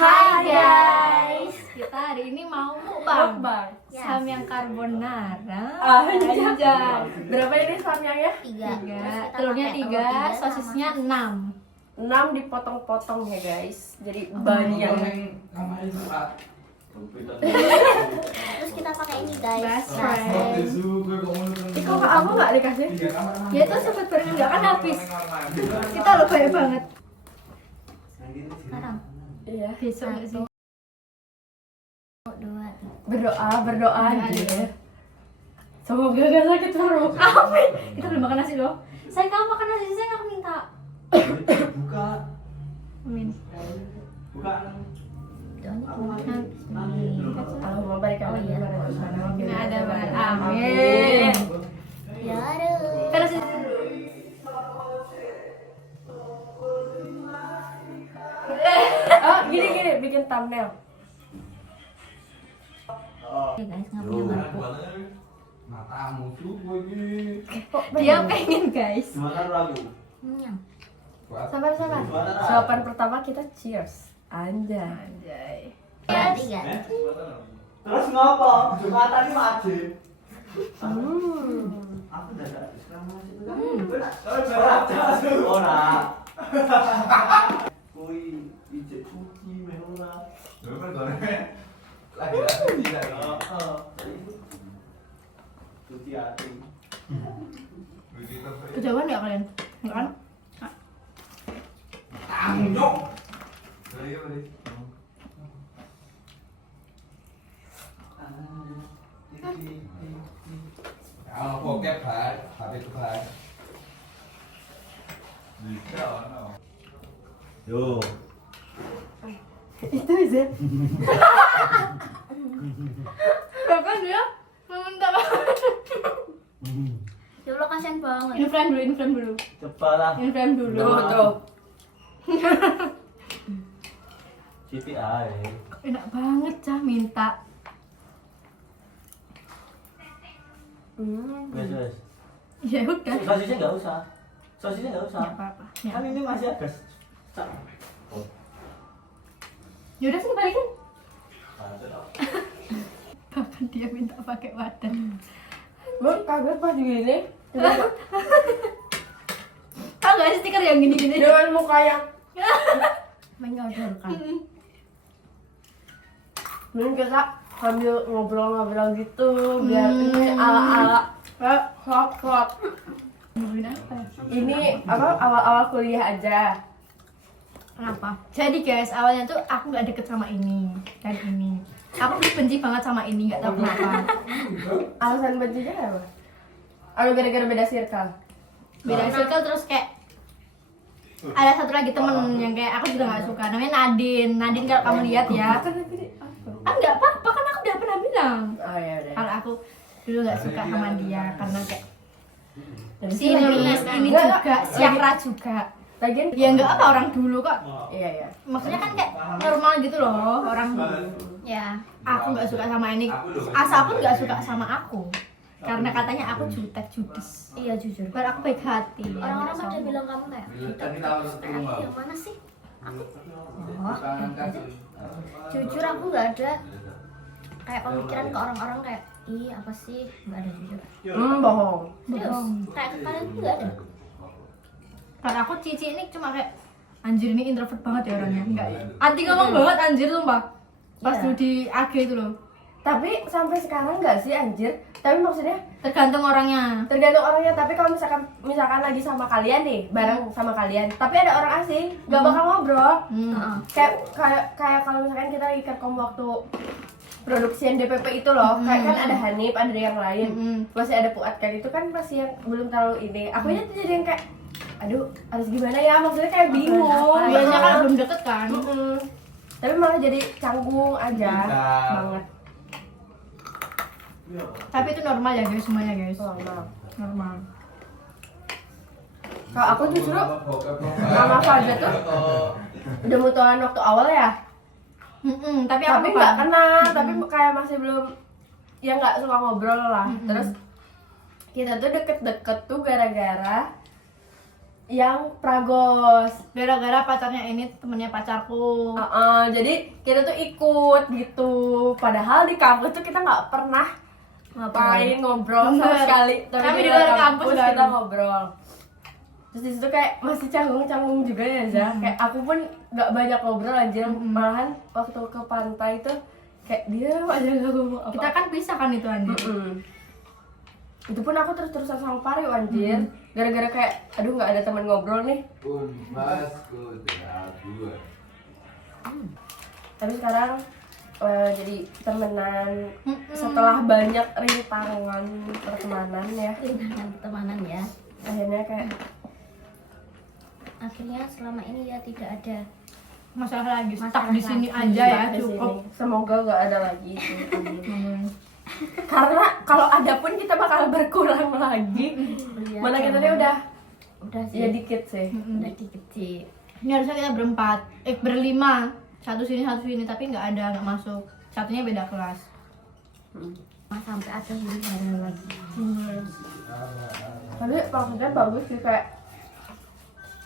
Hai guys, kita hari ini mau mukbang Yes. samyang carbonara. Anjay. Berapa ini samyangnya? 3, ya? Terus kita telurnya pakai 3, telur 3 sosisnya 6. 6 dipotong-potong ya guys. Jadi banyak. Terus kita pakai ini guys. Best Nah, friend. Ih, kok aku nggak dikasih? Ya itu sempat barengan nggak kan habis. Kita lo banyak banget. sekarang Iya. Besok nggak sih? 2 Berdoa anjir. Semoga gak sakit perut. Amin. Kita belum makan nasi loh. Saya kamu makan nasi, saya nggak minta. Buka. Amin. Buka. Allahumma barik Oh, iya. Nggak ada benar. Amin. ya aduh. Terus Oh, gini bikin thumbnail. Oke guys, nggak punya garpu. Matamu subuh ini. dia pengen guys. Gimana ragu? Nyam. Sabar. Jawaban pertama kita cheers. Anjay. Anjay. Ya, 3. Terus ngapa? Cuma tadi mati. Aku udah ada sekarang masih tuh. Ora. Kui ijek cuci mehora. Bener kan? Lagi lagi. Cuci hati. Kejauhan nggak kalian? Nggak kan? Tanggung. Beri. Kalau bokep kan, tapi itu kan. Yo. Itu bisa. Bahkan dia meminta makan. Ya Allah kasihan banget. Ini frame dulu. Cepalah. Ini frame dulu. Tuh. Siti ae. Enak banget cah minta. Wes. Ya udah. Sosisnya enggak usah. Sosisnya enggak usah. Nggak apa-apa. Ya. Kan ini masih ada. Ya udah sini balikin. Bahkan dia minta pakai wadah. Gue kaget pas gini. Tahu nggak sih stiker yang gini-gini? Dengan muka yang Menyodorkan. mungkin kita sambil ngobrol-ngobrol gitu biar ini ala-ala hot. Ngomongin apa? Ini apa awal-awal kuliah aja. Kenapa? Jadi guys, awalnya tuh aku nggak deket sama ini dan ini. Aku tuh benci banget sama ini, nggak tahu kenapa. Alasan bencinya apa? Atau gara-gara beda circle? Beda circle terus kayak ada satu lagi temen yang kayak aku juga nggak suka, namanya Nadine. Nadine kalau kamu lihat ya, nggak apa-apa kan aku udah pernah bilang. Oh ya udah. Kalau aku dulu nggak suka sama dia karena kayak Jadi si ini juga, Syahra juga. Lagian Ya nggak apa orang dulu kok. Iya. Maksudnya kan kayak normal gitu loh orang dulu. Ya, aku nggak suka sama ini. Asa pun nggak suka sama aku. Karena katanya aku jutek judes. Iya jujur. Padahal aku baik hati. Orang-orang pada bilang kamu kayak kita yang mana sih? Aku jujur aku nggak ada kayak pemikiran ke orang-orang kayak ih apa sih, nggak ada jujur. bohong. Serius, kayak ke kalian tuh nggak ada. Karena aku Cici ini cuma kayak anjir ini introvert banget ya orangnya. Enggak. Anti ngomong banget anjir sumpah. Pas Iya. dulu di AG itu loh. Tapi sampai sekarang nggak sih anjir? Tapi maksudnya Tergantung orangnya. tergantung orangnya. Tapi kalau misalkan lagi sama kalian nih, bareng sama kalian, tapi ada orang asing, nggak bakal ngobrol. Kayak kalau misalkan kita lagi kerkom waktu produksian DPP itu loh, kayak kan ada Hanif, ada yang lain, masih ada Puat kan, itu kan masih yang belum terlalu ini. Aku aja tuh jadi yang kayak, aduh harus gimana ya, maksudnya kayak bingung. Biasanya kalau belum deket kan. Tapi malah jadi canggung aja banget. Tapi itu normal ya guys, semuanya guys. Normal. Kalau aku justru sama Fajar tuh udah mutualan waktu awal ya. Tapi aku Tapi nggak kenal, tapi kayak masih belum, ya nggak suka ngobrol lah. Terus kita tuh deket-deket tuh gara-gara yang Pragos. Gara-gara pacarnya ini temennya pacarku. Jadi kita tuh ikut gitu. Padahal di kampus tuh kita nggak pernah ngapain ngobrol sama Bener. sekali. Kami di luar kampus kan. kita ngobrol. Terus di situ kayak masih canggung-canggung juga ya, Zah. Kayak aku pun nggak banyak ngobrol anjir. Malahan waktu ke pantai tuh kayak dia aja nggak ngomong apa. Kita kan pisah kan itu anjir. Itu pun aku terus-terusan sama Pari anjir. Gara-gara kayak aduh nggak ada teman ngobrol nih. Pun masku tidak dua. Tapi sekarang jadi temenan setelah banyak rintangan pertemanan ya. Rintangan pertemanan ya. Akhirnya kayak Akhirnya selama ini ya tidak ada Masalah lagi stuck Masalah di sini lagi. aja ya, stuck di cukup. sini. Semoga gak ada lagi sih. Karena kalau ada pun kita bakal berkurang lagi. Iya, Mana kita nih udah sih. ya dikit sih. Udah dikit sih. Ini harusnya kita berempat, berlima. Satu sini tapi nggak masuk. Satunya beda kelas. Mas sampai ada huru-hara lagi. Tapi maksudnya bagus sih kayak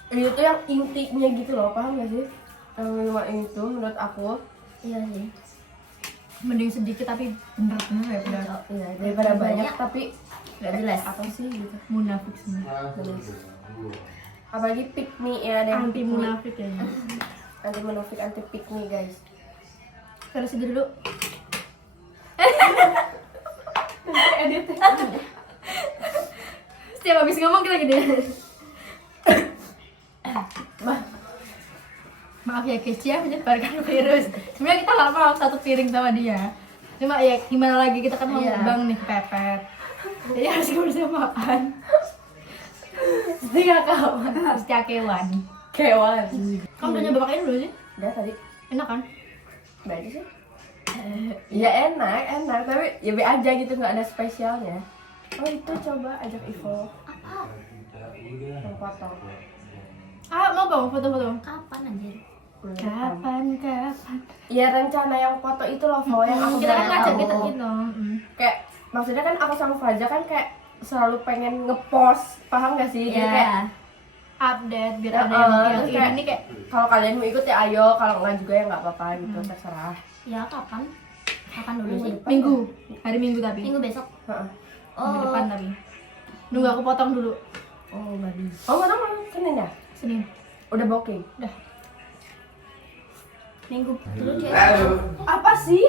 itu tuh yang intinya gitu loh, paham gak sih? Yang lima itu menurut aku Iya sih. Mending sedikit tapi bener-bener ya bener. iya daripada banyak Banyak. tapi Gak jelas. apa sih gitu. Munafik semua. Apalagi pick me ya, ada yang Anti pick me. munafik ya. Anti munafik, anti pick me guys. Versi dulu. Edit. Setiap habis ngomong kita gini. Maaf ya guys ya, menyebarkan virus. Sebenarnya kita nggak mau satu piring sama dia. Cuma ya gimana lagi, kita kan mau Iya. mukbang nih kepepet. Jadi harus bersamaan. Setia kawan, setia kewan. Kewan. Kamu udah nyoba pakai dulu sih? Udah tadi. Enak kan? Baik sih. Ya enak, tapi ya be aja gitu, nggak ada spesialnya. Oh itu coba ajak Ivo. Apa? Yang foto. Ah, mau bang foto-foto? Kapan anjir? Kapan? Ya rencana yang foto itu loh, Vo, yang aku Kita kan bilang ngajak kamu. kita gitu. Kayak maksudnya kan aku sama Faja kan kayak selalu pengen ngepost, paham gak sih? Jadi kayak Iya. Update biar Ya, ada yang terus kayak- ini kayak kalau kalian mau ikut ya ayo, kalau enggak juga ya nggak apa-apa gitu, terserah. Ya kapan? Kapan dulu sih? minggu, hari Minggu tapi. Minggu besok. Heeh. Minggu depan tapi. Nunggu aku potong dulu. Oh, babi. Oh mana mau Senin ya? Senin. Udah booking. Minggu dulu dia Apa sih?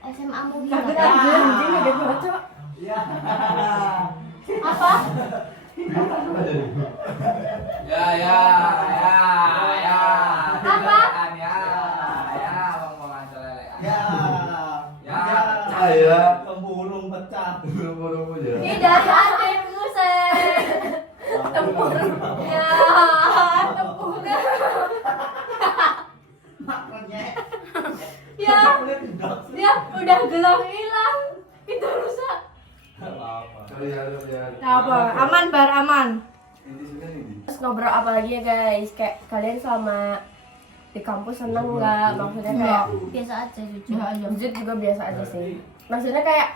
SMA mu Kaget bilang. aja, anjing kaget banget Cok. Apa? Ya. Apa? Ya, ngomong lele. Ya, tempurung pecah. Tunggu aja. Ini dari adikmu, Sen. Tempurung. Ya, tempurung. Makanya. Ya, dia udah gelang hilang. Itu rusak. Apa? Aman, bar aman. Terus ngobrol apa lagi ya guys? Kayak kalian selama di kampus seneng nggak? Maksudnya kayak Biasa aja jujur. Enggak aja. jujur juga biasa aja sih. Maksudnya kayak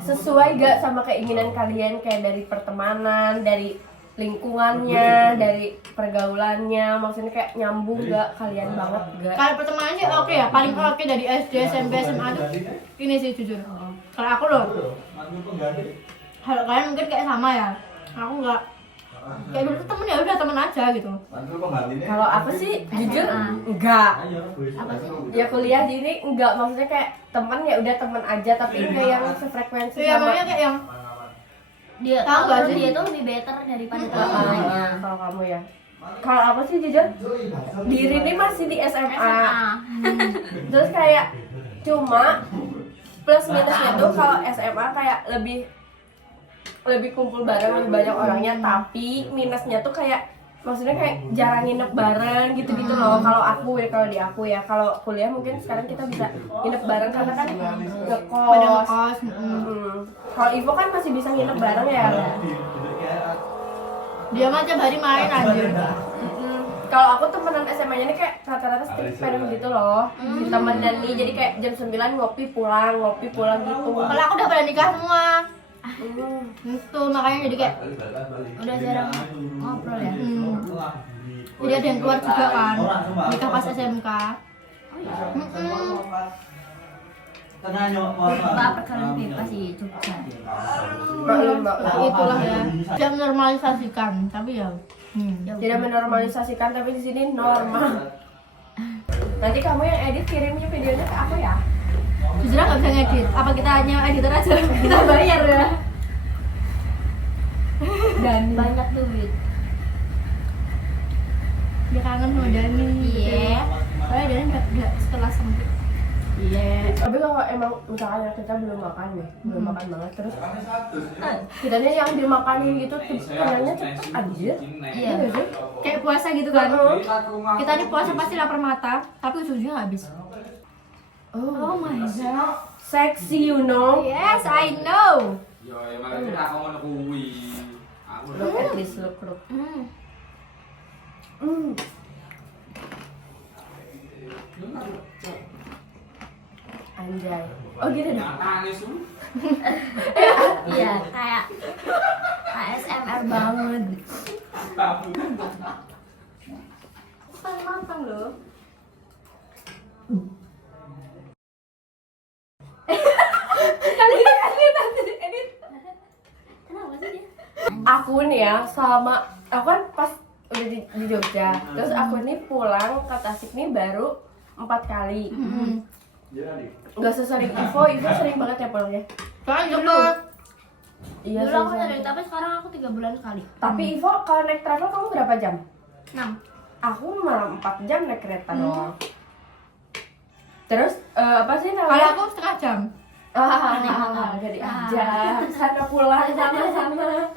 sesuai gak sama keinginan kalian, kayak dari pertemanan, dari lingkungannya, dari pergaulannya, maksudnya kayak nyambung gak kalian banget gak? Kalau pertemanan sih oke ya, paling oke dari SD, SMP, SMA tuh ini sih jujur. Kalau aku loh, kalau kalian mungkin kayak sama ya, aku nggak kayak dulu temen ya udah temen aja gitu. Kalau aku sih jujur enggak. Apa sih? Ya kuliah di ini enggak, maksudnya kayak temen ya udah temen aja, tapi enggak yang sefrekuensi Iya, sama. makanya kayak yang Dia Tahu nggak kalau sih? dia tuh lebih better daripada Ah, teman lainnya. kalau kamu ya. Kalau aku sih jujur diri ini masih di SMA. Terus kayak cuma plus minusnya tuh kalau SMA kayak lebih kumpul bareng, lebih banyak orangnya, tapi minusnya tuh kayak maksudnya kayak jarang nginep bareng gitu-gitu loh. Kalau aku ya, kalau di aku ya, kalau kuliah mungkin sekarang kita bisa nginep bareng karena kan pada ngekos. ngekos. Kalau Ivo kan masih bisa nginep bareng ya. Dia mah tiap hari main anjir. Kalau aku temenan SMA-nya ini kayak rata-rata street parent gitu loh. Si temen dan nih jadi kayak jam 9 ngopi pulang gitu. Kalau aku udah pada nikah semua. Itu makanya jadi kayak Udah jarang ngobrol ya. jadi ada yang keluar juga kan nikah pas SMK. Mbak perkalian bebas di Jogja. Nah, itulah ya tidak menormalisasikan tapi ya Tidak menormalisasikan tapi di sini normal. Nanti kamu yang edit kirimnya videonya ke aku ya. jujur nggak bisa ngedit, apa kita hanya editor aja kita bayar ya. Dan banyak duit. Dia kangen sama Dani. Iya. Soalnya Dani udah sekelas sempit. Iya. Tapi kalau emang misalkan kita belum makan nih, belum makan banget terus kitanya yang dimakanin gitu kenyangnya cepet anjir. Iya. Iya sih. Kayak puasa gitu kan. Kita nih puasa pasti lapar mata, tapi ujung-ujungnya nggak habis. Oh my god. Sexy you know. Yes, I know. Ya malah aku ngono kuwi. Aku Look at this look. Anjay. Oh gitu deh. nangis tuh. Iya, kayak ASMR banget. Paling matang loh. Kenapa sih dia? Aku nih ya sama aku kan pas udah di Jogja. Terus aku nih pulang ke Tasik nih baru 4 kali. Gak sesering Ivo sering banget ya pulangnya. Kan deket. Iya Dulu aku sering. sering, tapi sekarang aku 3 bulan sekali. Tapi Ivo kalau naik travel kamu berapa jam? 6. Aku malah 4 jam naik kereta doang. Terus apa sih Kalau namanya? aku setengah jam. Jadi aja sana pulang sama-sama.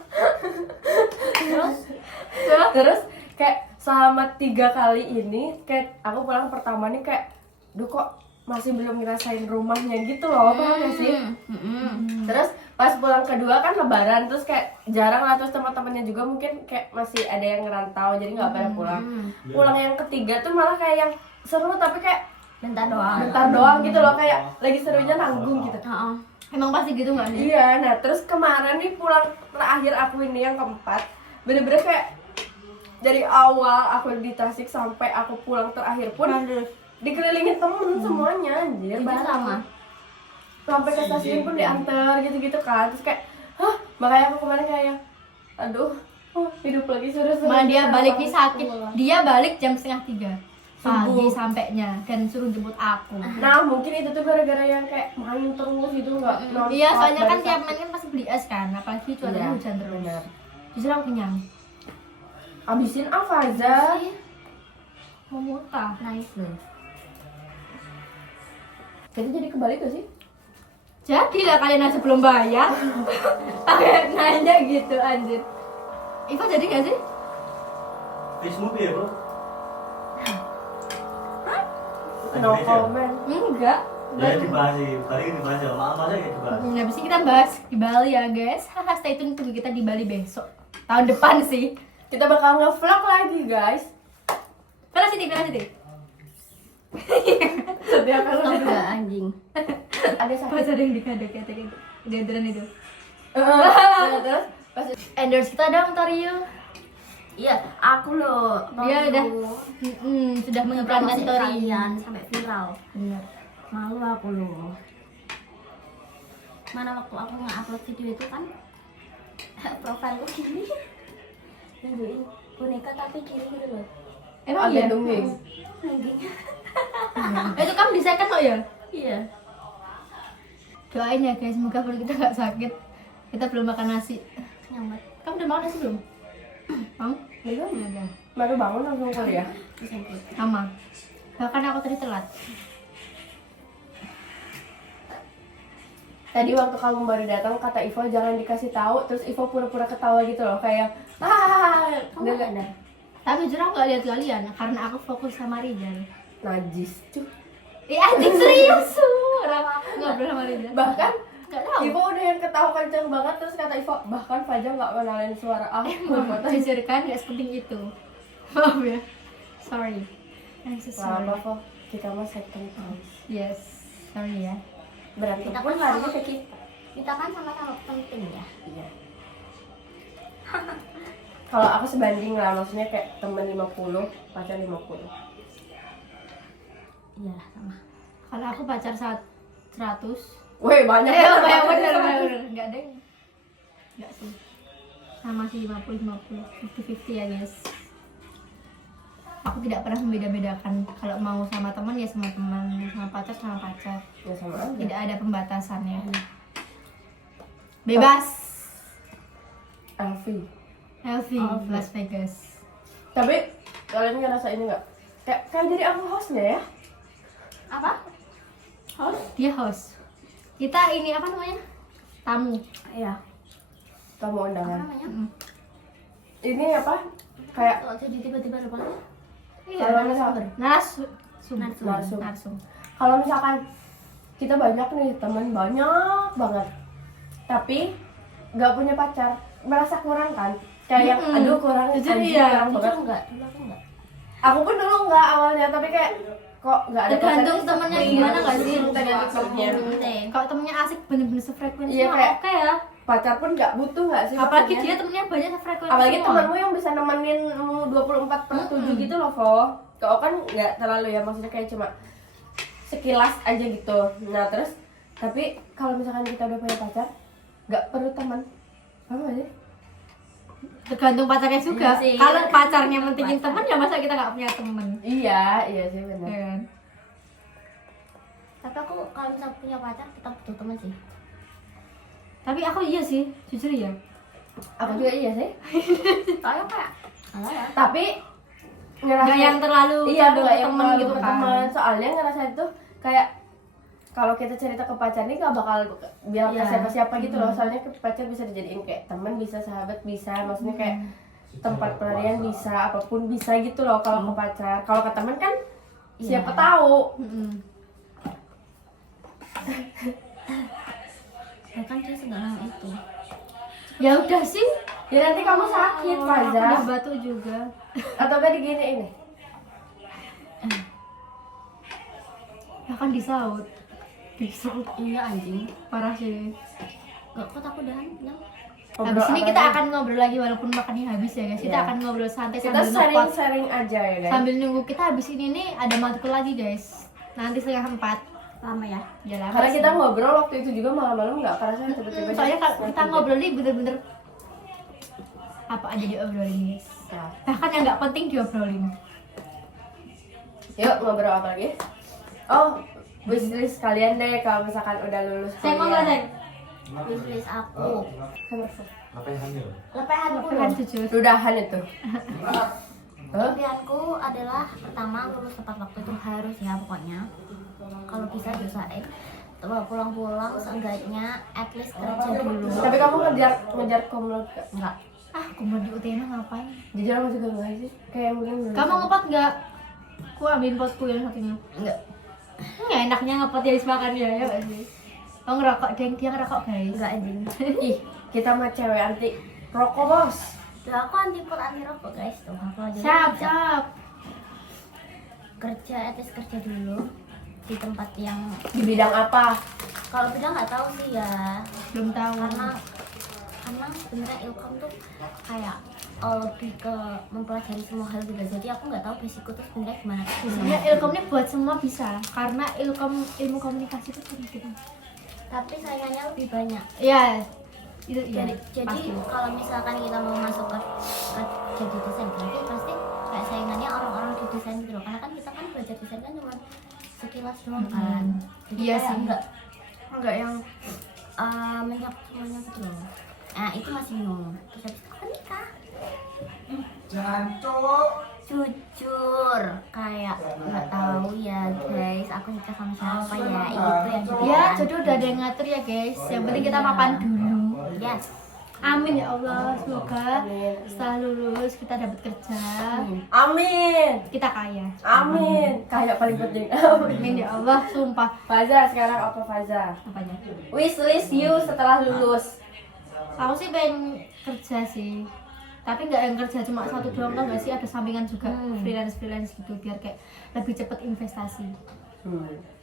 Terus kayak selama 3 kali ini kayak aku pulang pertama nih kayak duh kok masih belum ngerasain rumahnya gitu loh, paham gak sih? Terus pas pulang kedua kan lebaran, terus kayak jarang lah, terus teman-temannya juga mungkin kayak masih ada yang ngerantau jadi nggak pada pulang. Pulang yang ketiga tuh malah kayak yang seru tapi kayak Bentar doang. bentar doang gitu loh, kayak lagi serunya nanggung gitu. Emang pasti gitu nggak sih? Iya, nah terus kemarin nih pulang terakhir aku ini yang keempat, bener-bener kayak dari awal aku di Tasik sampai aku pulang terakhir pun dikelilingin temen semuanya anjir. Itu bareng. sama. Sampai ke stasiun pun diantar gitu-gitu kan, terus kayak hah, makanya aku kemarin kayak aduh, hidup lagi seru-seru. Malah dia baliknya sakit. Pulang. Dia balik jam 2:30 pagi Subuh. sampainya dan suruh jemput aku. Nah mungkin itu tuh gara-gara yang kayak main terus gitu nggak nonstop. Iya, soalnya kan dari tiap sakit. main kan pasti beli es kan, apalagi cuacanya Iya, hujan terus. benar. Justru aku kenyang. Abisin Faza. Mau muntah. Nice loh. Jadi kebalik gak sih? Jadilah kalian aja belum bayar. Pakai nanya gitu anjir. Iva jadi gak sih? Fishmu ya, Bro? No comment. Enggak. Ya dibahas sih, tadi kan dibahas ya, maaf aja ya dibahas. Nah, habis ini kita bahas di Bali ya guys. Haha, stay tune tunggu kita di Bali besok. Tahun depan sih. Kita bakal nge-vlog lagi guys. Velocity. Setiap kali Stop gak anjing. ada Pas sakit. ada yang dikadek-kadek itu. Deodoran itu. Nah, terus pas Endorse kita dong Torio. Iya, aku loh. Dia udah sudah mengiklankan Promosi Torio. kalian sampai viral. Benar. Malu aku loh. Mana waktu aku nge-upload video itu kan profilku gini. Nunjukin boneka tapi kiri gitu loh. Emang iya? dongeng. Anjing. Itu kan bisa kan kok ya? Iya. Doain ya guys, semoga perut kita nggak sakit. Kita belum makan nasi. Nyambat. Kamu udah makan nasi belum? Mau? Belum. Udah. Baru bangun langsung kuliah. Sama. Bahkan aku tadi telat. Tadi waktu kamu baru datang kata Ivo jangan dikasih tahu, terus Ivo pura-pura ketawa gitu loh kayak Kamu nggak nggak ada? Tapi jujur aku nggak lihat kalian karena aku fokus sama Rizal. najis cuy. Anjing serius orang ngobrol sama Rizal. Bahkan Nggak tahu. Ivo udah yang ketawa kenceng banget, terus kata Ivo bahkan Fajar nggak kenalin suara aku. Jujur kan nggak sepenting itu. Maaf ya. Sorry. I'm so sorry. Lama kok kita mah second chance. Yes. Sorry ya. Berantem Kita pun kan larinya sama. ke kita. Kita kan sama-sama penting ya. Iya. Kalau aku sebanding lah, maksudnya kayak temen 50, pacar 50. Iya sama. Kalau aku pacar 100. Wih, banyak Ya, banget. bener. Enggak deh. Enggak sih. Sama sih 50-50, 50-50 ya guys. Aku tidak pernah membeda-bedakan. Kalau mau sama teman ya sama teman, sama pacar. Ya sama aja. Tidak ada pembatasannya. Bebas. Alfi. Healthy Alfi. Las Vegas. Tapi kalian ngerasa ini nggak? Kayak jadi aku hostnya ya? Apa? Dia host. Kita ini apa namanya? Tamu. Iya. Kamu Apa undangan. namanya? Ini apa? Kayak Kalau jadi tiba-tiba lupa. kalau misalkan Narsum. kalau misalkan kita banyak nih teman, banyak banget, tapi nggak punya pacar, merasa kurang kan? Kayak yang aduh kurang, Jujur anjing, iya. kurang banget. Dulu enggak, dulu aku enggak. Aku pun dulu nggak awalnya, tapi kayak kok nggak ada Tergantung pacar, temennya sepi. gimana nggak sih? Tergantung temennya. Penting. Kalau temennya asik bener-bener sefrekuensi Iya, mah kayak- oke ya. Pacar pun nggak butuh nggak sih? Apalagi maksudnya? dia temennya banyak sefrekuensi. Apalagi semua. temanmu yang bisa nemenin 24/7 gitu loh, Vo. Kau kan nggak terlalu ya, maksudnya kayak cuma sekilas aja gitu. Nah terus, tapi kalau misalkan kita udah punya pacar, nggak perlu teman. Paham gak sih? Tergantung pacarnya juga. Iya sih. Kalau pacarnya mentingin teman ya masa kita nggak punya teman. Iya sih benar. Ya kan? Tapi aku kalau misal punya pacar tetap butuh teman sih. Tapi aku iya sih, jujur ya. Aku juga iya sih. Soalnya kayak kalau ya. Tapi ngerasa Nggak yang terlalu iya condong nggak ke yang temen terlalu gitu ke kan. teman. Soalnya ngerasa itu kayak kalau kita cerita ke pacar nih gak bakal bilang ke Iya. siapa-siapa gitu loh. Soalnya ke pacar bisa dijadiin kayak teman, bisa sahabat, bisa maksudnya kayak tempat pelarian bisa, apapun bisa gitu loh kalau ke pacar. Kalau ke teman kan siapa Iya. tahu. Bahkan dia segala itu. Ya udah sih. Ya nanti kamu sakit, Aku udah Faza. batu juga. Atau gak digini ini. Ya kan disaut. Iya anjing. Parah sih. Kok aku udahan bilang. Habis ini apa kita aja? akan ngobrol lagi walaupun makannya habis ya guys. Kita Iya. akan ngobrol santai Kita sambil ngepot. sharing-sharing aja ya guys. Sambil nunggu kita habis ini nih ada matkul lagi guys. Nanti 3:30. Lama ya. Ya lama Karena sih. kita ngobrol waktu itu juga malam-malam nggak kerasa tiba-tiba. Soalnya kalau kita ngobrol nih bener-bener apa aja diobrolin guys. Nah, Bahkan yang nggak penting diobrolin. yuk ngobrol apa lagi? Oh, wishlist kalian deh kalau misalkan udah lulus Saya mau nggak, Neng? Wishlist aku. Apa yang hamil? Lepehanku. Kan jujur. Udahan itu. Hah? Impianku adalah pertama lulus tepat waktu itu harus ya pokoknya. Kalau bisa diusahain pulang-pulang seenggaknya at least kerja dulu. Tapi kamu ngejar komlot gak? Enggak. Ah, aku mau di UTM ngapain? Jujur aku juga nggak sih. Kayak yang belum. Kamu ngepot nggak? Ku ambilin potku yang satunya. Enggak. Nggak enaknya ngepot ya habis makan ya nggak sih? Oh ngerokok, dia ngerokok guys. Enggak anjing. Ih, kita mah cewek anti rokok bos. Tuh aku anti pot anti rokok guys tuh. Aku aja Siap, kerja. siap. Kerja at least kerja dulu di tempat yang Di bidang apa? kalau bidang nggak tahu sih ya. Belum tahu. Karena sebenarnya ilkom tuh kayak lebih ke mempelajari semua hal juga. Jadi aku nggak tahu basicku tuh sebenarnya gimana. Sebenarnya ilkom ini buat semua bisa, karena ilmu komunikasi itu penting. Tapi saingannya lebih banyak. Ya, itu iya. Jadi pasti. kalau misalkan kita mau masuk ke jadi desain grafis pasti kayak saingannya orang-orang di desain gitu loh. Karena kan kita kan belajar desain kan cuma sekilas doang kan. Jadi Iya kayak sih. enggak yang mencakup semuanya gitu loh. Nah itu masih bingung. Terus habis itu aku nikah. Jancok. Jujur kayak nggak tahu ya guys, aku nikah sama siapa ya, itu yang jadi Ya, jodoh udah ada yang ngatur ya guys. Yang penting kita mapan dulu. yes. Amin ya Allah, semoga setelah lulus kita dapat kerja, Amin. kita kaya. Amin. Kayak paling penting. Amin ya Allah, sumpah. Faza sekarang apa Faza? Apanya? Wishlist you setelah lulus. Aku sih pengen kerja sih, tapi nggak yang kerja cuma satu doang, tau nggak sih, ada sampingan juga freelance gitu biar kayak lebih cepet investasi.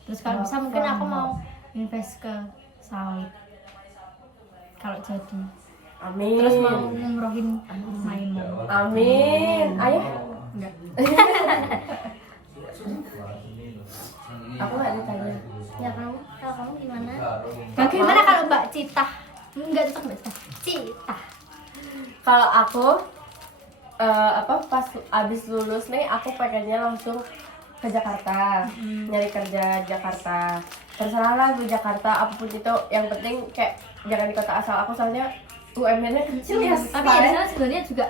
Terus kalau bisa mungkin aku mau invest ke sawit. kalau jadi. Amin. Terus mau ngumrohin main. Amin. Ayah? Enggak. Aku nggak ditanya. Ya kamu, kalau kamu gimana? Bagaimana kalau Mbak Cita? Enggak cocok Mbak Cita. Cita. Kalau aku pas abis lulus nih aku pengennya langsung ke Jakarta, nyari kerja Jakarta. Terserah lah gue Jakarta apapun itu, yang penting kayak jangan di kota asal aku, soalnya UMR-nya kecil ya. Tapi ya di sana sebenarnya juga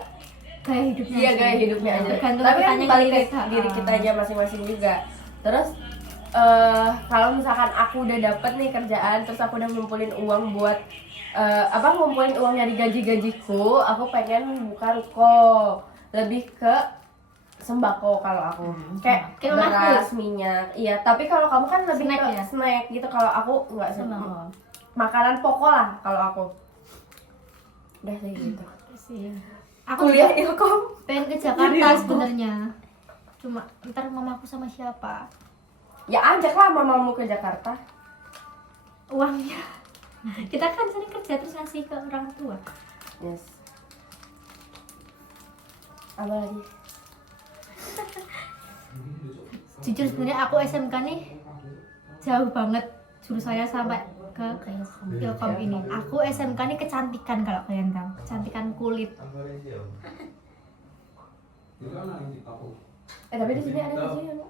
gaya hidupnya. Iya, gaya hidupnya aja. Tergantung Tapi kan kitanya balik ke kita. diri kita aja masing-masing juga. Terus kalau misalkan aku udah dapet nih kerjaan, terus aku udah ngumpulin uang buat ngumpulin uang dari gaji-gajiku, aku pengen buka ruko, lebih ke sembako kalau aku. Kayak Kayak beras, minyak. Iya, tapi kalau kamu kan lebih Snack ke ya? snack gitu. Kalau aku enggak Sembako. makanan pokok lah kalau aku. Udah kayak gitu. Sih. Aku Kuliah juga ilkom. pengen ke Jakarta sebenarnya. Cuma ntar mamaku sama siapa? Ya ajaklah mamamu ke Jakarta. Uangnya. Kita kan sering kerja terus ngasih ke orang tua. Yes. Apa lagi? Jujur sebenarnya aku SMK nih jauh banget jurusan saya sampai ke Ilkom ini. Aku SMK nih kecantikan, kalau kalian tahu, kecantikan kulit. Tapi di sini ada nggak sih yang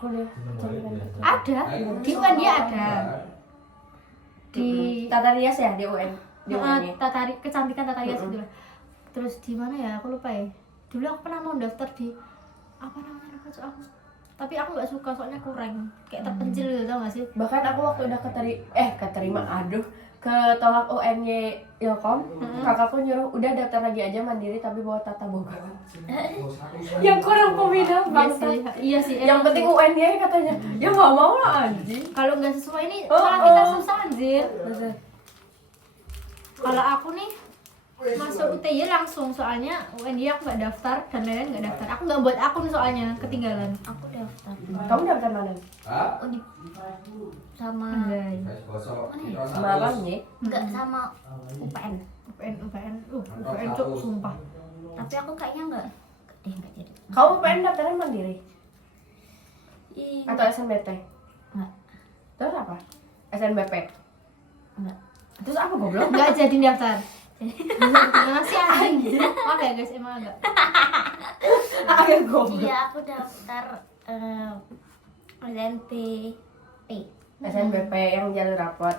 kuliah cantikan gitu? Ada di UN dia ada. Di Tata rias ya di UN. Di UN -nya. kecantikan tata rias gitu lah. Terus di mana ya? Aku lupa ya. Dulu aku pernah mau daftar di apa namanya, lupa tuh aku. Tapi aku nggak suka soalnya kurang, kayak terpencil gitu, tau gak sih? Bahkan aku waktu udah keterima, ketolak UNY Ilkom, kakakku nyuruh udah daftar lagi aja mandiri tapi bawa tata boga. Yang kurang peminat bangsa. Iya sih. Yang penting UNY katanya. Ya nggak mau lah anjing. kalau nggak sesuai ini Oh, malah kita oh. susah anjir. Kalau aku nih masuk UTY langsung, soalnya UNY aku nggak daftar dan lain-lain nggak daftar. Aku nggak buat akun soalnya, ketinggalan. Aku daftar Kamu daftar mana? Undip sama Anjay. Malam nih. enggak sama UPN. UPN cuk, sumpah. Tapi aku kayaknya enggak jadi. Kamu pengen daftarnya mandiri Ih, atau SNBT? enggak. Terus apa? SNBP. Enggak. Terus apa goblok? Nggak jadi daftar. Masih anjing. Maaf ya guys, emang agak. Agak goblok. Iya, aku daftar SNBP. SNBP yang jalur rapot.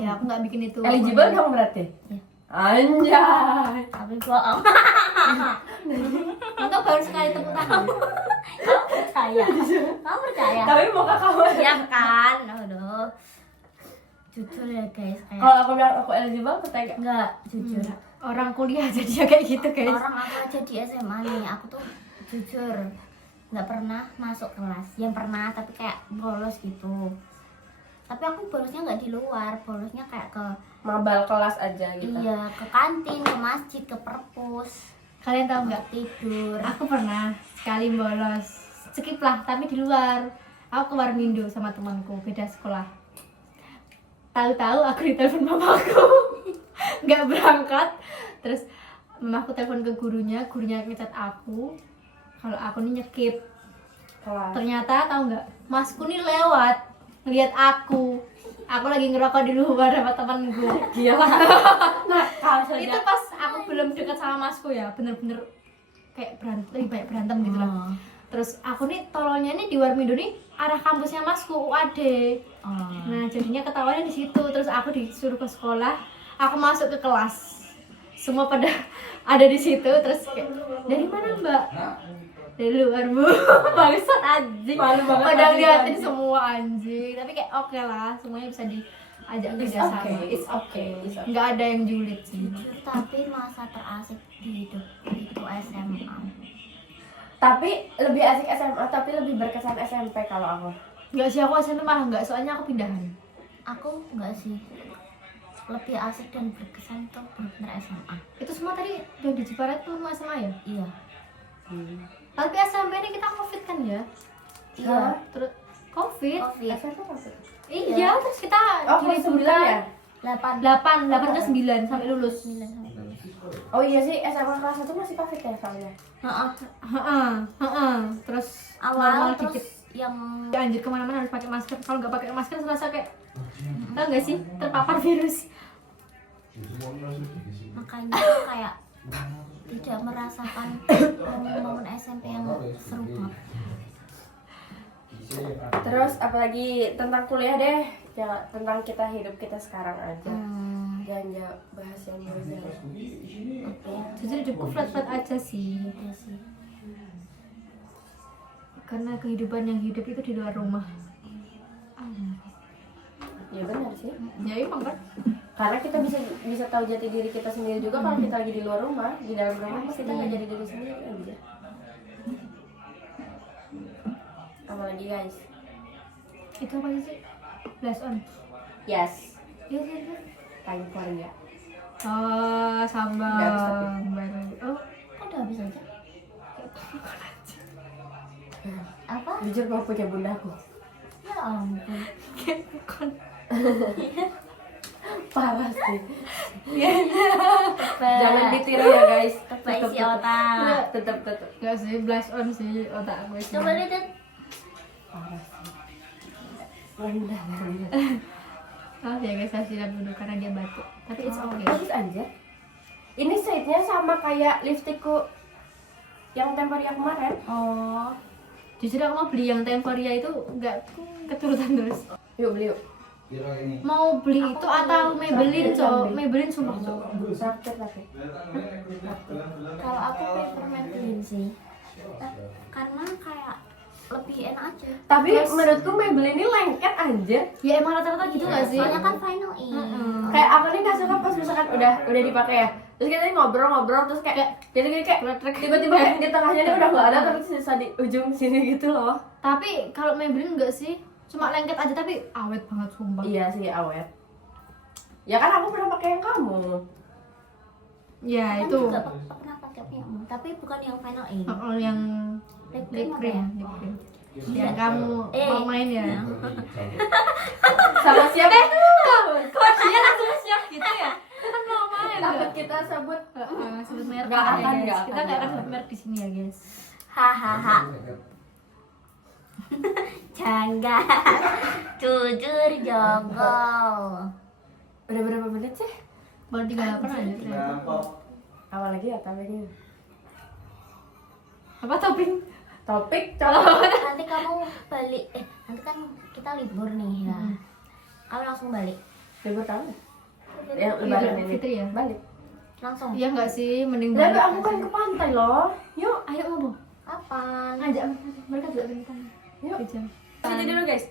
Ya aku nggak bikin itu. Eligible kamu berarti? Iya. Anjay. Tapi bohong. Untuk baru sekali tepuk tangan. Kamu percaya? Kamu percaya? Tapi muka kamu. Iya kan? Aduh. Jujur ya guys, kayak Kalau aku bilang aku eligible, aku tega. enggak jujur. Orang kuliah jadi kayak gitu guys. Orang aku aja di SMA nih, aku tuh jujur nggak pernah masuk kelas. Yang pernah tapi kayak bolos gitu. Tapi aku bolosnya nggak di luar, bolosnya kayak ke Mabal kelas aja gitu. iya, ke kantin, ke masjid, ke perpus, Kalian tahu nggak? tidur. Aku pernah sekali bolos, skip lah, tapi di luar. Aku ke Warmindo sama temanku, beda sekolah. Tahu-tahu aku ditelepon mamaku, nggak berangkat. Terus mamaku telepon ke gurunya ngechat aku kalau aku nih nyekip. Kelas. Ternyata tahu nggak, masku nih lewat ngeliat aku lagi ngerokok di luar sama temanku. Gila. Nah, kalau Itu pas aku belum dekat sama masku ya, bener-bener kayak lebih banyak berantem gitu lah. Terus aku nih tololnya nih di Warmindo nih arah kampusnya masku UAD. Nah jadinya ketahuannya di situ. Terus aku disuruh ke sekolah, aku masuk ke kelas, semua pada ada di situ. Terus kayak, dari mana mbak? Dari luar bu. Bangsat anjing. Malu banget Pada anjing, ngeliatin anjing. semua anjing. Tapi kayak oke lah, semuanya bisa diajak It's kerja sama. okay, it's okay, it's okay. Nggak ada yang julid sih. Tapi masa terasik di hidup itu SMA. Tapi lebih asik SMA, tapi lebih berkesan SMP kalau aku. Nggak sih, aku SMP malah nggak, soalnya aku pindahan. Aku enggak sih, lebih asik dan berkesan tuh bener-bener SMA. Itu semua tadi yang di Ciparat tuh mau SMA ya? Iya. Tapi SMP ini kita COVID kan ya? Iya. Terus COVID? Covid. SMP masuk. Iya, terus kita Oh, kelas 9 ya? 8 8 ke 9 sampai lulus. 9 sampai lulus. Oh iya sih, SMA kelas 1 masih Covid ya soalnya. Terus Awal normal terus dikit. yang Anjir kemana-mana harus pakai masker. Kalau nggak pakai masker serasa kayak tau nggak sih terpapar virus. makanya kayak tidak merasakan momen SMP yang seru banget. Terus apalagi tentang kuliah deh, ya tentang hidup kita sekarang aja. Jangan bahas yang jauh-jauh. Jujur hidupku flat-flat aja sih. Iya sih. Karena kehidupan yang hidup itu di luar rumah. Iya benar sih. Ya emang kan. Karena kita bisa tahu jati diri kita sendiri juga kalau kita lagi di luar rumah. Di dalam rumah kita nggak jadi diri sendiri aja. Apalagi guys. Itu apa sih? Blast on. Yes. Iya iya iya. Time Korea. Oh, Nggak habis sambal baru. Oh, Kok udah habis aja? Apa? Jujur mau punya bundaku. Ya ampun. Parah sih. Jangan Jangan ditiru ya guys. Tetap isi otak. Tetap. enggak sih blast on sih otak gue sih. Coba lihat. Parah sih. Rendah. Oh ya guys, saya siram dulu karena dia batuk. Tapi it's okay. Bagus aja. Ini shade-nya sama kayak lipstikku yang Temporia kemarin. Oh, Jujur aku mau beli yang Temporia itu enggak keturutan terus. Yuk beli yuk. Mau beli itu atau Maybelline, Cok? Maybelline sumpah, Cok. Praktek lagi. kalau aku prefer Maybelline sih. Karena kayak lebih enak aja. Tapi menurutku Maybelline ini lengket anjir. Ya emang rata-rata gitu enggak sih? Soalnya kan final in. Kayak aku nih nggak suka pas misalkan udah dipakai ya. Terus kita ngobrol terus kayak jadi kayak tiba-tiba kayak di tengahnya ini udah nggak ada tapi sisa di ujung sini gitu loh. Tapi kalau Maybelline enggak sih? Cuma lengket aja tapi awet banget sumpah. Iya sih awet. Ya kan aku pernah pakai yang kamu. Ya Kan itu. juga pernah pakai punya, tapi bukan yang final in. Oh, yang Lip lip cream apa cream, ya? lip cream. Yang kamu mau main ya? Sama siapa? Kok dia langsung siap gitu ya? Kita mau main. Takut kita sebut. Sebut merek Nggak ya, akan, guys. nggak Kita akan. nggak akan sebut merek di sini ya guys. Hahaha. Jangan. Jujur jonggol. Udah berapa menit sih? Baru 38 aja ternyata. Awal lagi ya topiknya. Apa topping? Topik coba. Nanti kamu balik. Nanti kan kita libur nih ya. Kamu langsung balik. Libur kamu? Yang lebaran ini. Fitri ya? Balik. Langsung. Iya nggak sih, mending Tapi balik aku kan aja. ke pantai loh. Yuk. Ayo ngobrol. Kapan? Ngajak mereka juga bintang. Yuk. Jam. Situ dulu guys.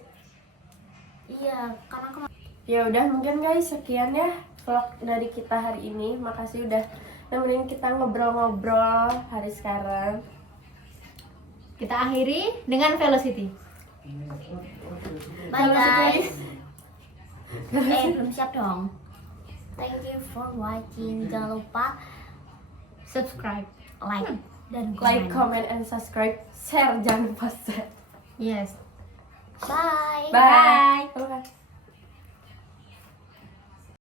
Iya, karena kemarin Ya udah mungkin guys sekian ya vlog dari kita hari ini. Makasih udah nemenin kita ngobrol-ngobrol hari sekarang. Kita akhiri dengan Velocity. bye guys. Belum siap dong. Thank you for watching. Jangan lupa Subscribe. like dan Like, komen. comment, and subscribe. Share jangan lupa share. Yes. Bye. Bye. Bye.